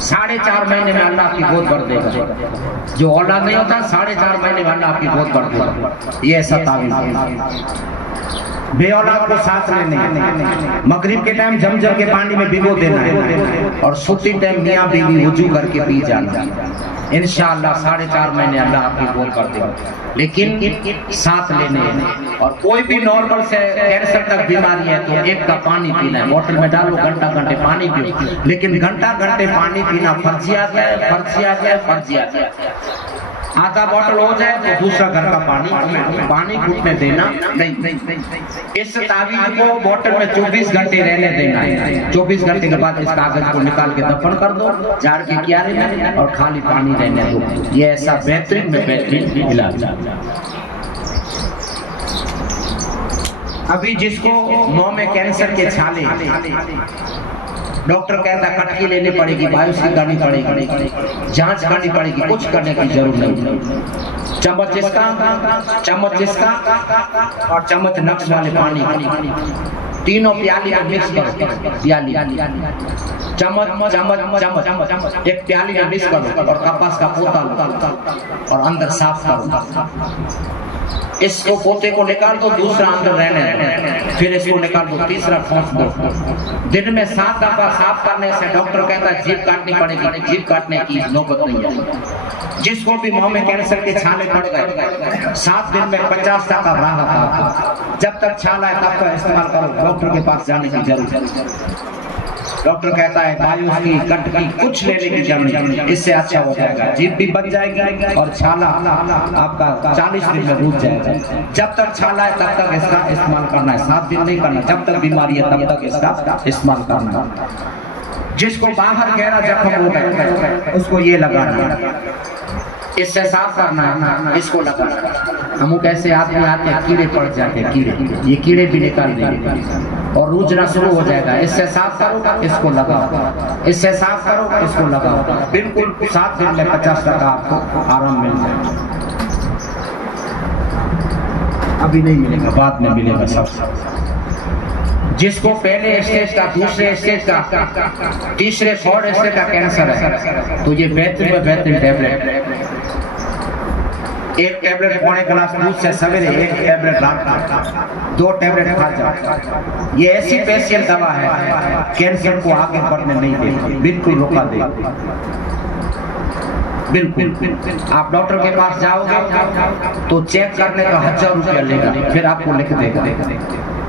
4.5 महीने में अल्लाह आपकी गोद भर देगा। जो औलाद नहीं होता, 4.5 महीने में अल्लाह आपकी गोद भर देगा। ये ऐसा तावीज है। बे औलाद को साथ लेने, मगरिब के टाइम झमझम के पानी में भिगो देना है और सोते टाइम मियाँ बीवी वुजू करके पी जाना। इंशाअल्लाह 4.5 महीने अल्लाह आपकी गोद कर देगा। लेकिन साथ लेने, और कोई भी नॉर्मल से कैंसर तक बीमारी है तो 1 का पानी पीना है, बोतल में डालो, घंटे पानी पियो। लेकिन घंटे पानी पीना फर्जियात है, फर्जियात है, फर्जियात है। आधा बोतल हो जाए तो दूसरा घर का पानी घुटने देना नहीं। इस तावीज को बोतल में 24 घंटे रहने देना है। 24 घंटे के बाद इस कागज को निकाल के दफन कर दो झाड़ के क्यारे में, और खाली पानी रहने दो। ये ऐसा बेहतरीन में बेहतरीन इलाज। अभी जिसको मुंह में कैंसर के छाले, डॉक्टर कहता है कटकी लेनी पड़ेगी, बायोप्सी करनी पड़ेगी, जांच करनी पड़ेगी, कुछ करने की जरूरत नहीं। चम्मच इसका और चम्मच नक्श वाले पानी, तीनों प्याली में मिक्स करो। प्याली चम्मच एक प्याली में मिक्स करो और कपास का पोता लो और अंदर साफ करो। इसको पोते को निकाल दो, दूसरा अंदर रहने, फिर इसको निकाल दो, तीसरा ठोस दो। दिन में 7 दफा साफ करने से डॉक्टर कहता है जीभ काटनी पड़ेगी, जीभ काटने की नौबत नहीं है। जिसको भी मुंह में कैंसर के छाले पड़ गए, 7 दिन में 50% राहत। जब तक छाला है तब तक इस्तेमाल करो, डॉक्टर के पास जाने की जरूरत है। डॉक्टर कहता है बायोप्सी, कटकी कुछ लेने की जरूरत नहीं, इससे अच्छा हो जाएगा, जीभ भी बच जाएगी और छाला आपका 40 दिन में रुक जाएगा। जब तक छाला है तब तक इसका इस्तेमाल करना है, 7 दिन नहीं करना। जब तक बीमारी है तब तक इसका इस्तेमाल करना है। जिसको बाहर गहरा जख्म हो गया उसको ये लगाना है, इससे साफ करना है, इसको लगाना। हम कैसे आदमी आते हैं, कीड़े पड़ जाते हैं, ये कीड़े भी निकाल देंगे और रूजना शुरू हो जाएगा। इससे साफ करो, इसको लगाओ, इससे साफ करो, इसको लगाओ। बिल्कुल 7 दिन में 50% आपको आराम मिल जाएगा। अभी नहीं मिलेगा, बाद में मिलेगा सब। जिसको पहले स्टेज का, दूसरे स्टेज का, तीसरे 4 स्टेज का कैंसर है तो ये बेहतरीन टैबलेट, एक टैबलेट पौने गिलास दूध से सवेरे, एक टैबलेट रात का, 2 टैबलेट खा जाओ। ये ऐसी स्पेशल दवा है, कैंसर को आगे बढ़ने नहीं देगी, बिल्कुल रोका देगी। बिल्कुल आप डॉक्टर के पास जाओगे तो चेक करने का 1000 रुपया लेगा, फिर आपको लिख देगा।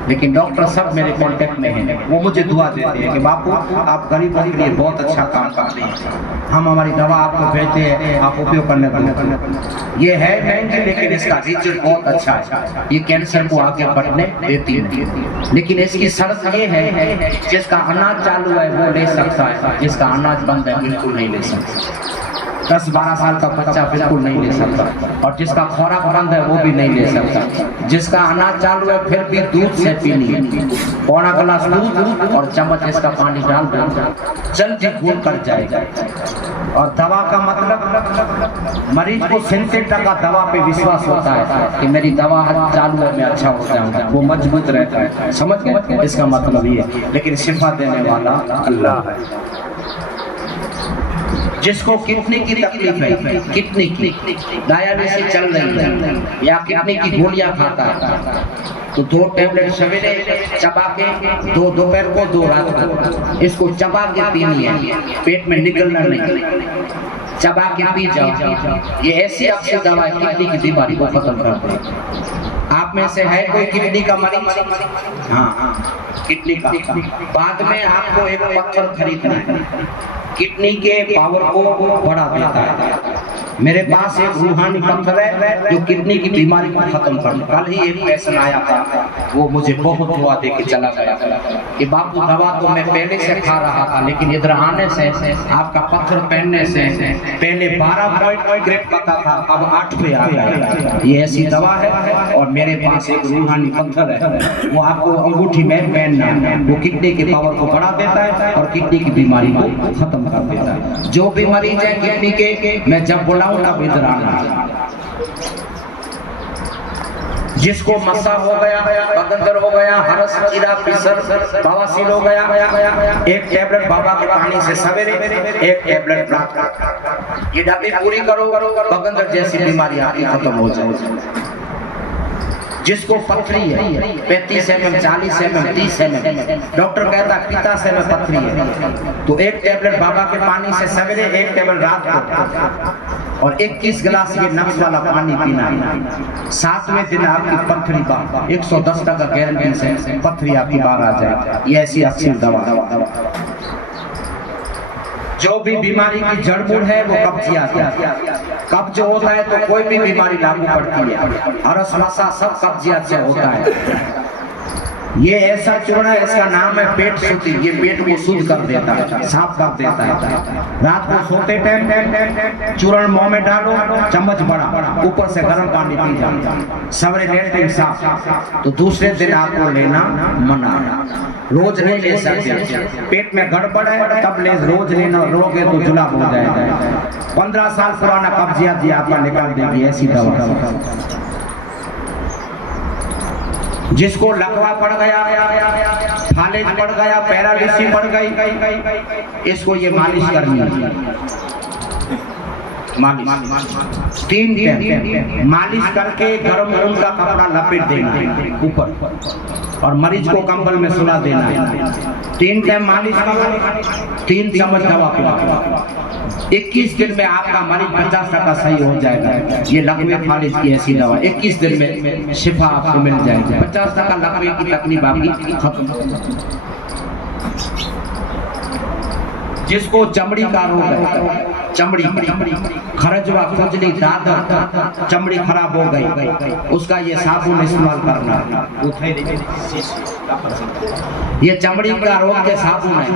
लेकिन डॉक्टर सब मेरे कांटेक्ट में हैं। वो मुझे दुआ देते हैं कि बापू आप गरीबों के लिए बहुत अच्छा काम करते हैं, हम हमारी दवा आपको भेजते हैं, आप उपयोग करने को। ये है महंगी लेकिन इसका रिजल्ट बहुत अच्छा है। ये कैंसर को आगे बढ़ने देती है, लेकिन इसकी शर्त ये है जिसका अनाज चालू है वो ले सकता है, जिसका अनाज बंद है बिल्कुल नहीं ले सकता। 10-12 साल का बच्चा बिल्कुल नहीं ले सकता, और जिसका खुराक बंद है वो भी नहीं ले सकता। जिसका अनाज चालू है फिर भी दूध से पीनी है, पौना गिलास दूध और चम्मच इसका पानी डाल दो, जल्दी घूम कर जाएगा। और दवा का मतलब मरीज को 70% दवा पे विश्वास होता है कि मेरी दवा चालू है मैं अच्छा हो जाऊंगा, वो मजबूत रहता है। समझ गए इसका मतलब ये, लेकिन शिफा देने वाला अल्लाह है। जिसको किडनी की तकलीफ है, किडनी की डायलिसिस चल रही है या किडनी की गोलियां खाता है, तो 2 टैबलेट सवेरे चबा के, 2 दोपहर को, 2 रात को, इसको चबा के पीनी है, पेट में निकलना नहीं, चबा के पी जाओ। ये ऐसी अच्छी दवा है किडनी की बीमारी को खत्म करती है। आप में से है कोई किडनी का मरीज? हाँ, किडनी का। बाद में आपको एक पत्थर खरीदना है, किडनी के पावर को बढ़ा देता है। मेरे पास एक रूहानी पत्थर है जो किडनी की बीमारी को खत्म करता है। कल ही एक पेशेंट आया था, वो मुझे बहुत दुआ दे के चला गया कि बापू दवा तो मैं पहले से खा रहा था, लेकिन इधर आने से आपका पत्थर पहनने से पहले 12 ग्रेड पता था, अब 8 पे आ गया। ये ऐसी दवा है। और मेरे पास एक रूहानी पत्थर है, वो आपको अंगूठी में पहनना है, वो किडनी के पावर को बढ़ा देता है और किडनी की बीमारी को खत्म कर देता है। जो भी मरीज है किडनी के, मैं जब बुलाऊं तब इधर आना। जिसको मसा हो गया, बगंदर हो गया, हरस, चीरा, फिसर, बवासीर हो गया, एक टैबलेट बाबा के पानी से सवेरे, एक टैबलेट रात को, ये डब्बी पूरी करो, बगंदर जैसी बीमारी आपकी खत्म हो जाए। जिसको पथरी है 35 mm, 40 mm, 30 mm, डॉक्टर कहता है पित्ताशय में पथरी है, तो एक टैबलेट बाबा के पानी से सवेरे, एक टेबल रात को, और 21 गिलास ये नक्स वाला पानी पीना है। 7वें दिन आपकी पथरी का 110% गारंटी से पथरी आपकी बाहर आ जाए। ये ऐसी अच्छी दवा। जो भी बीमारी की जड़ मूल है वो कब्जियत है। कब्ज होता है तो कोई भी बीमारी लागू पड़ती है, हरस, नशा सब कब्जियत से होता है। ये ऐसा चूर्ण है, इसका नाम है पेट शुद्धि। ये पेट को शुद्ध कर देता है, साफ कर देता है। रात को सोते टाइम चूर्ण मुंह में डालो, चम्मच बड़ा, ऊपर से गर्म पानी पी जाओ, सवेरे लेटे साफ। तो दूसरे दिन आपको लेना मना, रोज नहीं ले सकते। पेट में गड़बड़ है तब ले, रोज लेना, रोगे तो जुलाब हो जाएगा। 15 साल पुराना कब्जियत आपका निकाल देगी ऐसी दवा। जिसको लकवा पड़ गया, फालिज पड़ गया, पैरालिसिस पड़ गई, इसको ये मालिश करनी है। मालिश 3 टाइम मालिश करके गर्म ऊन का कपड़ा लपेट देना ऊपर, और मरीज को कंबल में सुला देना। 3 टाइम मालिश करो, 3 चम्मच दवा पिलाओ। 21 दिन में आपका मरीज 50% सही हो जाएगा। ये लकवे फालिज की ऐसी दवा 21 दिन में शिफा आपको मिल जाएगी। 50% लकवे की तकलीफ आपकी खत्म। जिसको चमड़ी का रोग है, चमड़ी खरजवा, खुजली, दाद, चमड़ी खराब हो गई, उसका ये साबुन इस्तेमाल करना। ये चमड़ी का रोग के साबुन है,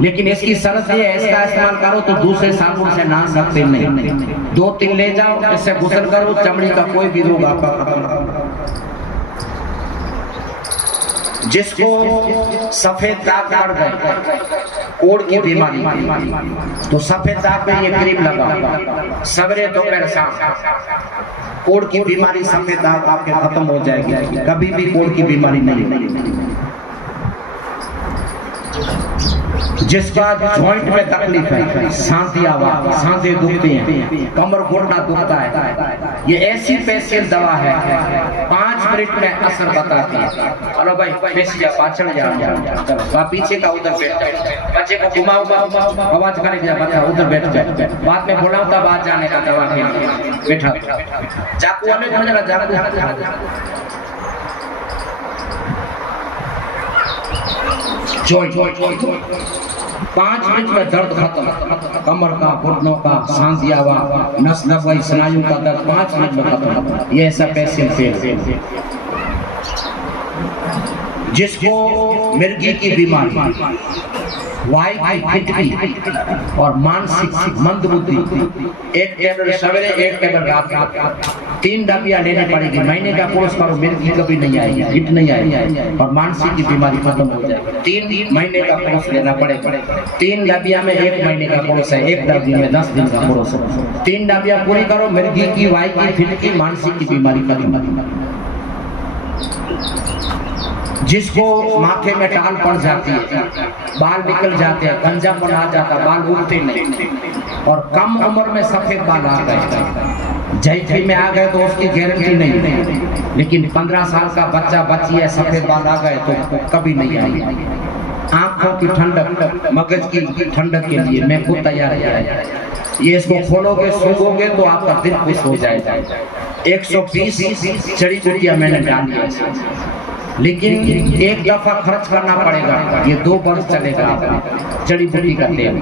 लेकिन इसकी शर्त ये है, इसका इस्तेमाल करो तो दूसरे साबुन से नहा सकते नहीं। 2-3 ले जाओ, इससे गुस्ल करो, चमड़ी का कोई भी रोग आपका खत्म। जिसको सफेद दाग पड़ गए, कोढ़ की बीमारी, तो सफेद दाग में ये क्रीम लगाओ, सवेरे दोपहर शाम। कोढ़ की बीमारी, सफेद दाग आपके खत्म हो जाएगी, कभी भी कोढ़ की बीमारी नहीं। जिसका जॉइंट में तकलीफ है, सांधे दुखती हैं, कमर घुटना दुखता है, ये ऐसी स्पेशल दवा है 5 मिनट में असर बताती है। चलो भाई पाछड़ जा, पीछे का उधर बैठ जाओ, बच्चे को घुमाओ, आवाज करेगा बच्चा, उधर बैठ जाए। बाद में बोला तब आज जाने का दवा के लिए बैठा। चाकू वाले जाकू जॉइंट 5 मिनट में दर्द खत्म, कमर का, घुटनों का, सांधियावा, नस नसवाई, स्नायु का दर्द 5 मिनट में खत्म। ये ऐसा पेशेंट है जिसको मिर्गी की बीमारी, वाई की फिटकी और मानसिक मंदबुद्धि, एक टेबलेट सवेरे एक टेबलेट रात, 3 दवाइयां लेनी पड़ेगी। महीने का कोर्स करो, मिर्गी कभी नहीं आएगी, हिट नहीं आएगी और मानसिक की बीमारी खत्म हो जाएगी। 3 महीने का कोर्स लेना पड़ेगा। 3 दवाइयां में 1 महीने का कोर्स है, 1 दवाई में 10 दिन का कोर्स है। 3 दवाइयां पूरी करो, मिर्गी की, वाई की फिटकी, मानसिक की बीमारी खत्म। जिसको माथे में टाल पड़ जाती है, बाल निकल जाते हैं, गंजापन आ जाता, बाल उगते नहीं, और कम उम्र में सफेद बाल आ गए, जैथी में आ गए तो उसकी गारंटी नहीं, लेकिन 15 साल का बच्चा बच्ची है, सफेद बाल आ गए तो कभी नहीं आएगी। आंखों की ठंडक, मगज की ठंडक के लिए मैं खुद तैयार है। ये इसको खोलोगे, सूंघोगे तो आपका दिल खुश हो जाएगा। 120 जड़ी बूटियां मैंने डाली है, लेकिन एक दफा खर्च करना पड़ेगा। ये 2 वर्ष चलेगा। जड़ी बूटी का तेल,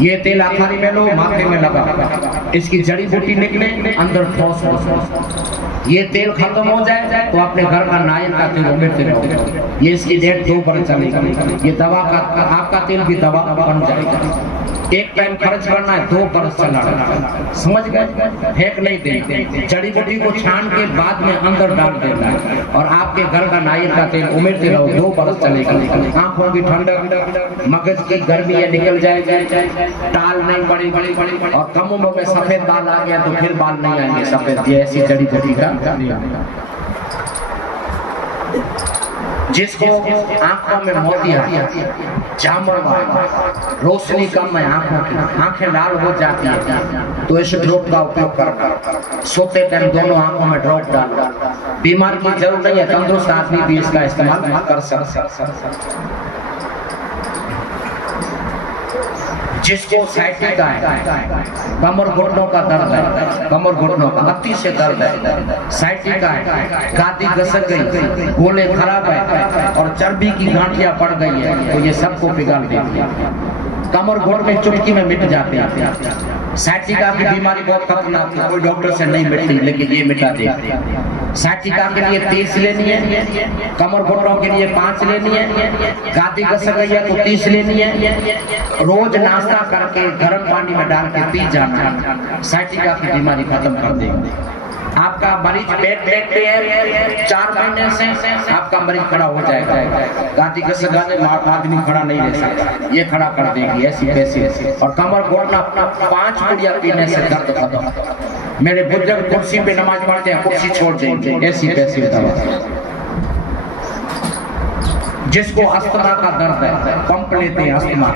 ये तेल आखारी में लो, माथे में लगा, इसकी जड़ी बूटी निकले, अंदर ठोस, ये तेल खत्म हो जाए तो अपने घर का नायक का तेल उमेरते रहो। ये इसकी डेट 2 वर्ष चलेगा। ये दवा का, आपका तेल भी दवा बन जाएगा। एक टाइम खर्च करना है, 2 वर्ष चलाना, समझ गए? फेंक नहीं देना, जड़ी बूटी को छान के बाद में अंदर डाल देना है और आपके घर का नारियल का तेल उमेरते रहो, 2 वर्ष चलेगा। आंखों की ठंडक, मगज की गर्मी है निकल जाएगी, टाल नहीं पड़ेगी, और कम उम्र में सफेद बाल आ गया तो फिर बाल नहीं आएंगे सफेद। ये ऐसी जड़ी बूटी का। जिसको आंखों में मोतिया, जामर, रोशनी कम है आंखों की, आंखें लाल हो जाती है, तो इस ड्रॉप का उपयोग करना। सोते टाइम दोनों आंखों में ड्रॉप डालना। बीमार की जरूरत नहीं है, तंदुरुस्त आदमी भी इसका इस्तेमाल कर सकता। जिसको साइटिका है, कमर घुटनों का दर्द है, कमर घुटनों का अति से दर्द है, साइटिका है, गादी घसक गई, गोले खराब है और चर्बी की गांठियां पड़ गई है, तो ये सबको पिघल देती है। कमर घुटने चुटकी में मिट जाते हैं। साइटिका की बीमारी बहुत खतरनाक है, कोई डॉक्टर से नहीं मिटती, लेकिन ये मिटा देती है। साइटिका के लिए 30 लेनी है, कमर घुटनों के लिए 5 लेनी है, गादी घसक गई है तो 30 लेनी है। रोज नाश्ता करके गर्म पानी में डाल के पी जाना, साइटिका की बीमारी खत्म कर देगी। आपका मरीज बेड पे है, 4 महीने से आपका मरीज खड़ा हो जाएगा। गादी घसक गई, आदमी खड़ा नहीं रह सकता, ये खड़ा कर देगी ऐसी पैसे। और कमर घुटना अपना 5 पुड़िया पीने से दर्द खत्म। मेरे बुजुर्ग कुर्सी पे नमाज पढ़ते हैं, कुर्सी छोड़ देंगे, ऐसी पैसे दवा। जिसको अस्थमा का दर्द है, पंप लेते हैं अस्थमा,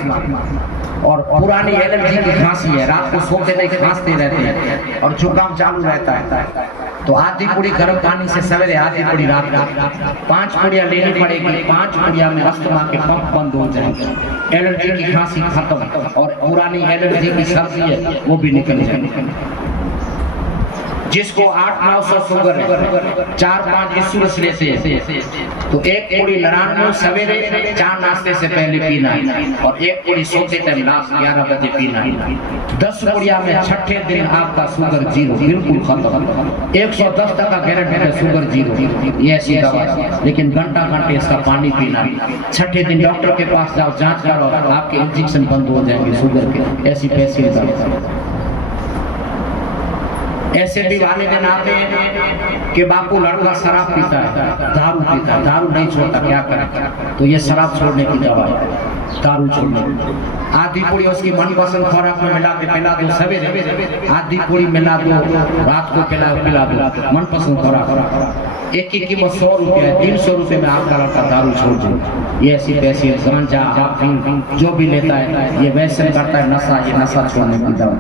और पुरानी एलर्जी की खांसी है, रात को सोते नहीं खांसते रहते हैं और जुकाम चालू रहता है, तो आधी पूरी गर्म पानी से सवेरे, आधी पूरी रात को 5 पुड़िया लेनी पड़ेगी। 5 पुड़िया में अस्थमा के पंप बंद हो जाएंगे, एलर्जी की खांसी खत्म, और पुरानी एलर्जी की सर्दी है वो भी निकल जाएगी। जिसको 800-900 शुगर है, 4-5 इंसुलिन लेते हैं, तो 1 पूरी लरान सवेरे 4 नाश्ते से पहले पीना है, और 1 पूरी सोते टाइम रात 11 बजे पीना है। 10 पुड़िया में 6ठे दिन आपका शुगर 0, बिल्कुल खत्म। 110 तक का गारंटी है शुगर 0, ये ऐसी दवा। लेकिन घंटा घंटे इसका पानी पीना है। 6ठे दिन डॉक्टर के पास जाओ, जांच करो, आपके इंजेक्शन बंद हो जाएंगे शुगर के, ऐसी पैसे दवा। ऐसे भी वाले दिन आते हैं कि बापू लड़का शराब पीता है, दारू पीता है, दारू नहीं छोड़ता, क्या करें? तो ये शराब छोड़ने की दवा है, दारू छोड़ने की। आधी पूरी उसकी मनपसंद खुराक में मिला के पिला दो सवेरे, आधी पूरी मिला दो रात को पिला दो मनपसंद खुराक। एक की कीमत 100 रुपये है, 300 रुपये में आपका लड़का दारू छोड़ दे। ये ऐसी पैसे, गांजा, अफीम जो भी लेता है, ये वैसे करता है नशा, ये नशा छोड़ने की दवा।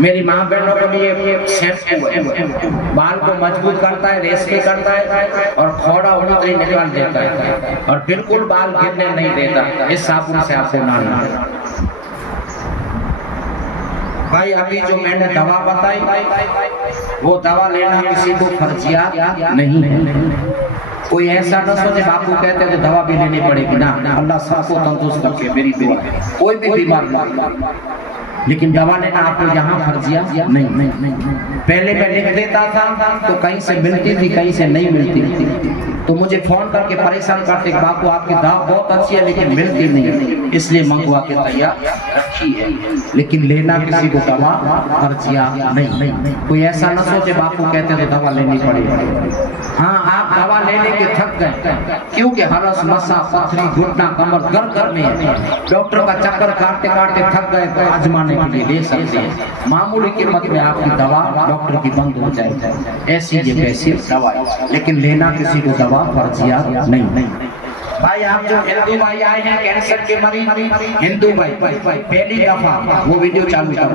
मेरी माँ बहनों के लिए शैम्पू है, बाल को मजबूत करता है, रेशमी करता है, और खौड़ा उड़ते ही निकाल देता है, और बिल्कुल बाल गिरने नहीं देता। इस साबुन से आपको नहाना है। भाई अभी जो मैंने दवा बताई, वो दवा लेना किसी को फर्जिया नहीं है। कोई ऐसा न सोचे बापू कहते तो दवा भी लेनी पड़ेगी ना, अल्लाह सबको तंदुरुस्त रखे, मेरी दुआ है। कोई भी बीमार ना, लेकिन दवा लेना आपको यहाँ फर्जिया नहीं। पहले मैं लिख देता था तो कहीं से मिलती थी, कहीं से नहीं मिलती थी, तो मुझे फोन करके परेशान करते, बापू आपकी दवा बहुत अच्छी है लेकिन मिलती नहीं, इसलिए मंगवा के तैयार रखी है। लेकिन लेना किसी को दवा फर्जिया नहीं। कोई ऐसा न सोचे बापू कहते तो दवा लेनी पड़ेगी। हाँ, आप दवा लेने के थक गए क्योंकि हरस नसा पथरी घुटना कमर घर में है, डॉक्टर का चक्कर काटते काटते थक गए तो आजमाने के लिए ले सकते हैं। मामूली कीमत में आपकी दवा डॉक्टर की बंद हो जाएगी, ऐसी ये वैसी दवाई, लेकिन लेना किसी को दवा फर्जिया नहीं। भाई आप जो हिंदू भाई आए हैं कैंसर के मरीज, हिंदू भाई पहली दफा वो वीडियो चालू कर